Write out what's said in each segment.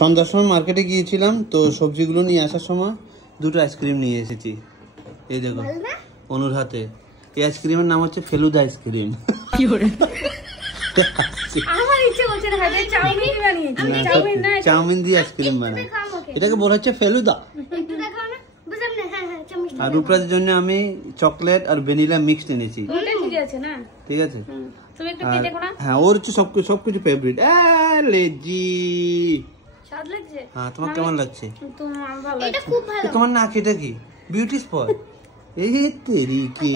সন্ধ্যার সময় মার্কেটে গিয়েছিলাম, তো সবজিগুলো নিয়ে আসার সময় দুটো আইসক্রিম নিয়ে এসেছি। এই দেখো অনুর হাতে। এই আইসক্রিমের নাম হচ্ছে ফেলুদা আইসক্রিম। চাউমিন দিয়ে আইসক্রিম বানায়, এটাকে বলা হচ্ছে ফেলুদা। আর রূপরাজের জন্য আমি চকলেট আর ভ্যানিলা মিক্সড এনেছি। ঠিক আছে, হ্যাঁ ওর হচ্ছে সবকিছু ফেভারিট। হ্যাঁ তোমার কেমন লাগছে? তোমার নাক এটা কি বিউটি স্পট? এই তেরিকে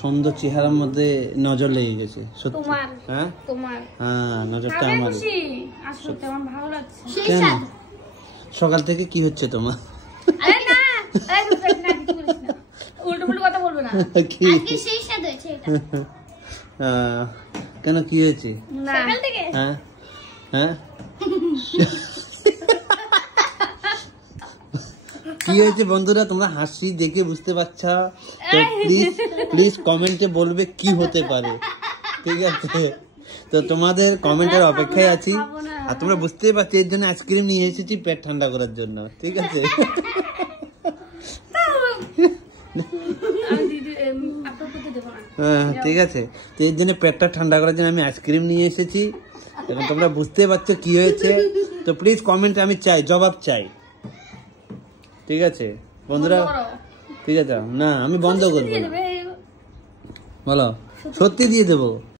সুন্দর চেহারার মধ্যে নজর লেগে গেছে সত্যি। হ্যাঁ হ্যাঁ নজরটা আমার। কেন সকাল থেকে কি হচ্ছে তোমার? কেন কি হয়েছে? হ্যাঁ হ্যাঁ কি হয়েছে বন্ধুরা? তোমরা হাসি দেখে বুঝতে পারছো তো প্লিজ কমেন্টে বলবে কি হতে পারে। ঠিক আছে, তো তোমাদের কমেন্টের অপেক্ষায় আছি। আর তোমরা বুঝতেই পারছো এর জন্য আইসক্রিম নিয়ে এসেছি পেট ঠান্ডা করার জন্য। ঠিক আছে, হ্যাঁ ঠিক আছে, তো এর জন্য পেটটা ঠান্ডা করার জন্য আমি আইসক্রিম নিয়ে এসেছি। এখন তোমরা বুঝতে পারছো কি হয়েছে, তো প্লিজ কমেন্টে আমি চাই, জবাব চাই। ঠিক আছে বন্ধুরা? ঠিক আছে না আমি বন্ধ করবো, বলো সত্যি দিয়ে দেবো।